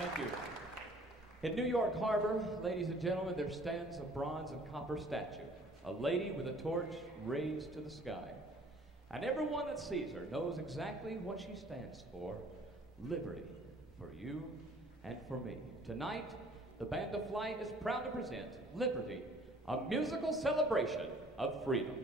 Thank you. In New York Harbor, ladies and gentlemen, there stands a bronze and copper statue, a lady with a torch raised to the sky. And everyone that sees her knows exactly what she stands for: liberty for you and for me. Tonight, the Band of Flight is proud to present Liberty, a musical celebration of freedom.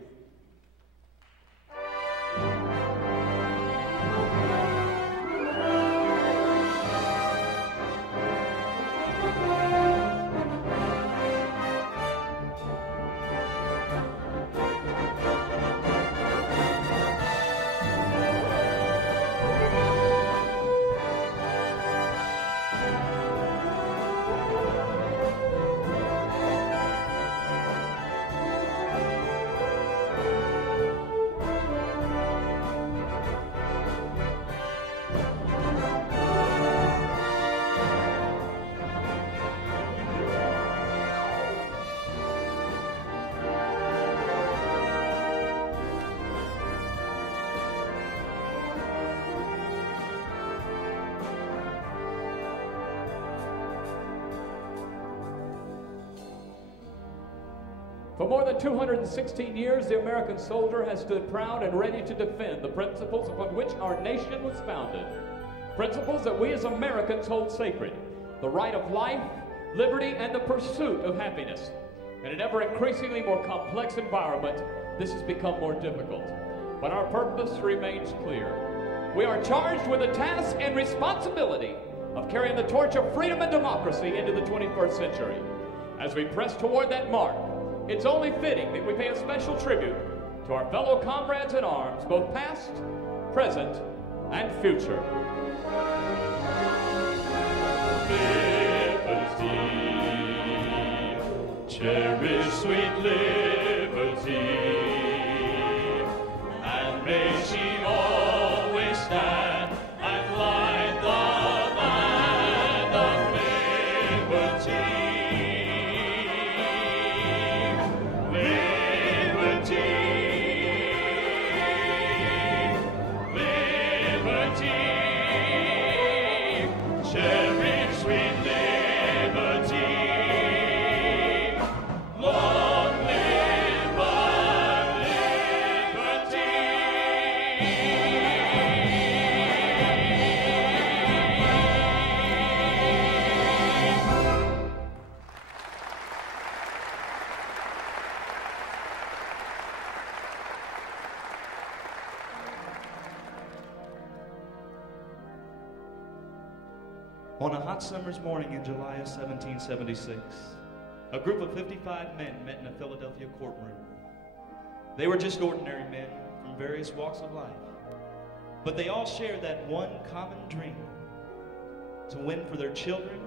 For more than 216 years, the American soldier has stood proud and ready to defend the principles upon which our nation was founded. Principles that we as Americans hold sacred: the right of life, liberty, and the pursuit of happiness. In an ever increasingly more complex environment, this has become more difficult. But our purpose remains clear. We are charged with the task and responsibility of carrying the torch of freedom and democracy into the 21st century. As we press toward that mark, it's only fitting that we pay a special tribute to our fellow comrades in arms, both past, present, and future. Liberty, cherish sweet liberty, and may she always stand and light the land of liberty. On a hot summer's morning in July of 1776, a group of 55 men met in a Philadelphia courtroom. They were just ordinary men from various walks of life, but they all shared that one common dream: to win for their children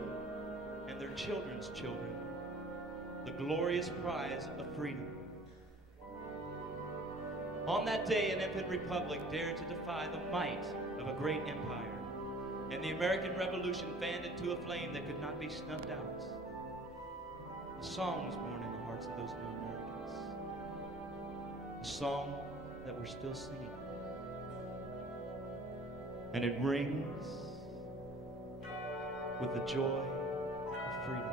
and their children's children the glorious prize of freedom. On that day, an infant republic dared to defy the might of a great empire, and the American Revolution fanned into a flame that could not be snuffed out. A song was born in the hearts of those new Americans, a song that we're still singing, and it rings with the joy of freedom.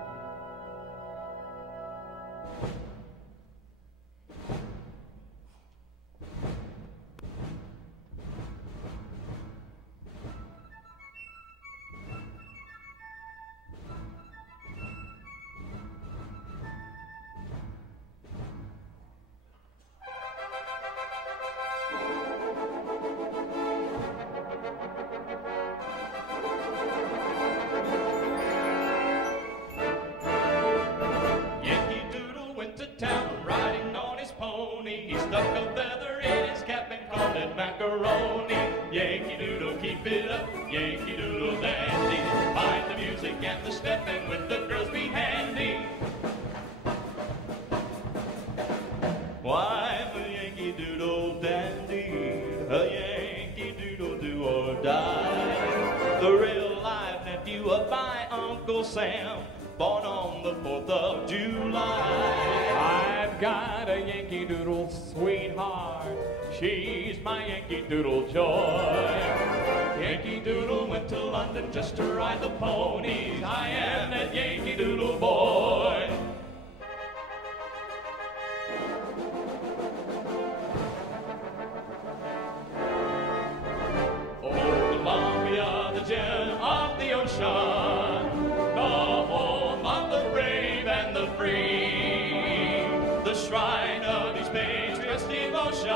Yankee Doodle went to town riding on his pony. He stuck a feather in his cap and called it macaroni. Yankee Doodle, keep it up, Yankee Doodle dandy. Find the music and the step, and with the girls be handy. Why, I'm a Yankee Doodle dandy, a Yankee Doodle do or die. The real life nephew of my Uncle Sam, born on the 4th of July. I've got a Yankee Doodle sweetheart. She's my Yankee Doodle joy. Yankee Doodle went to London than just to ride the ponies. I am that Yankee Doodle boy. Oh, Columbia, the gem of the ocean, the home of the brave and the free, the shrine of each patriot's devotion,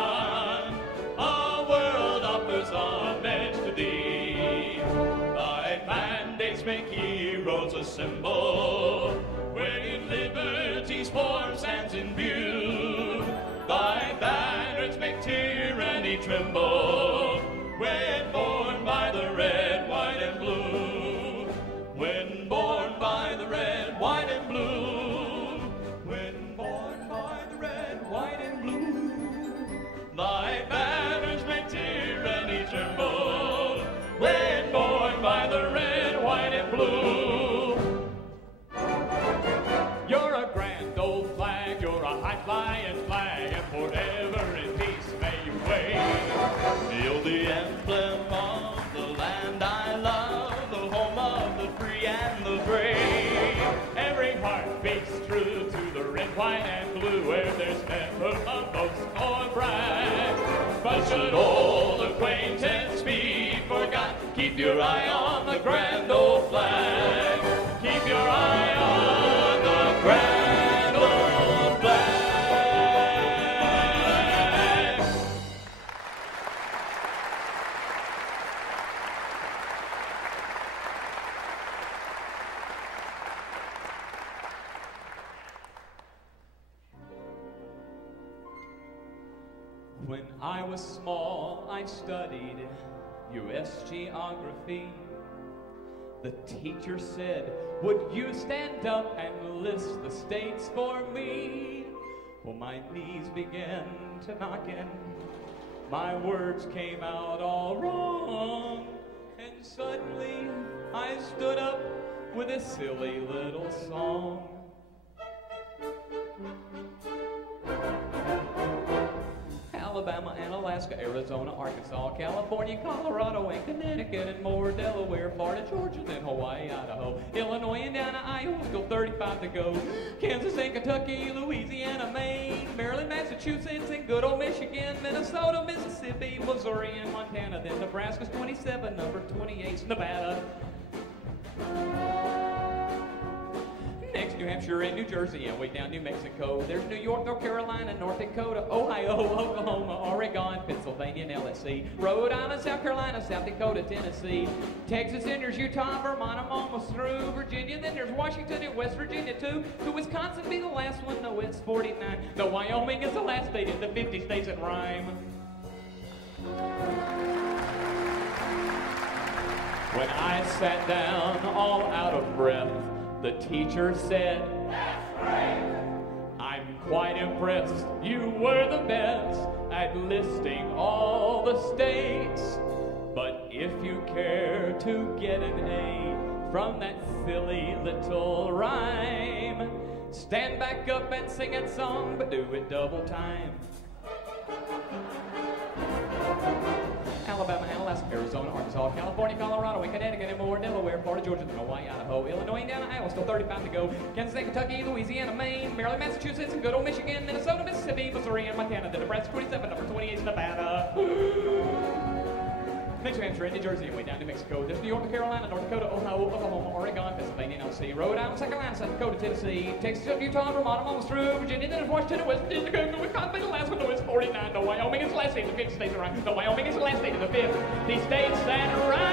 a world offers homage to thee. Thy mandates make heroes assemble, when liberty's form stands in view. Thy banners make tyranny tremble, when born by the red, white, and blue. When born by the red, white, and blue. When born by the red, white, and blue. Thy banners make tyranny tremble, when born by the red, white, and blue. You're a grand old flag, you're a high-flying flag, and forever in peace may you wave. You're the emblem of the land I love, the home of the free and the brave. Every heart beats true to the red, white, and blue, where there's never a boast or brag. But should old acquaintance be forgot, keep your eye on the grand old flag. Keep your eye on the grand old flag. When I was small, I studied U.S. geography. The teacher said, would you stand up and list the states for me? Well, my knees began to knock in. My words came out all wrong. And suddenly I stood up with a silly little song. Alabama and Alaska, Arizona, Arkansas, California, Colorado, and Connecticut, and more, Delaware, Florida, Georgia, then Hawaii, Idaho, Illinois, Indiana, Iowa, still 35 to go. Kansas and Kentucky, Louisiana, Maine, Maryland, Massachusetts, and good old Michigan, Minnesota, Mississippi, Missouri, and Montana, then Nebraska's 27, number 28's Nevada. Next, New Hampshire and New Jersey, and way down New Mexico. There's New York, North Carolina, North Dakota, Ohio, Oklahoma, Oregon, Pennsylvania, and LSC. Rhode Island, South Carolina, South Dakota, Tennessee. Texas, and there's Utah, Vermont, almost through Virginia. Then there's Washington and West Virginia, too. Could Wisconsin be the last one? No, it's 49. No, Wyoming is the last state in the 50 states that rhyme. When I sat down, all out of breath, the teacher said, "That's great! I'm quite impressed. You were the best at listing all the states. But if you care to get an A from that silly little rhyme, stand back up and sing that song, but do it double time." Alabama, Alaska, Arizona, Arkansas, California, Colorado, and Connecticut, and more, Delaware, Florida, Georgia, Hawaii, Idaho, Illinois, Indiana, Iowa, still 35 to go. Kansas and Kentucky, Louisiana, Maine, Maryland, Massachusetts, and good old Michigan, Minnesota, Mississippi, Missouri, and Montana. Then Nebraska 27, number 28 is Nevada. Next, New Hampshire and New Jersey, and way down to Mexico. There's New York, North Carolina, North Dakota, Ohio, Oklahoma, Oregon, Pennsylvania, and LC, Rhode Island, South Carolina, South Dakota, Tennessee, Texas, Utah, Vermont, almost through Virginia, then there's Washington, West Virginia, Wisconsin, the last one, no, it's 49. No, Wyoming is the last state in the 50 states around. No, Wyoming is the last state in the 50 states that around.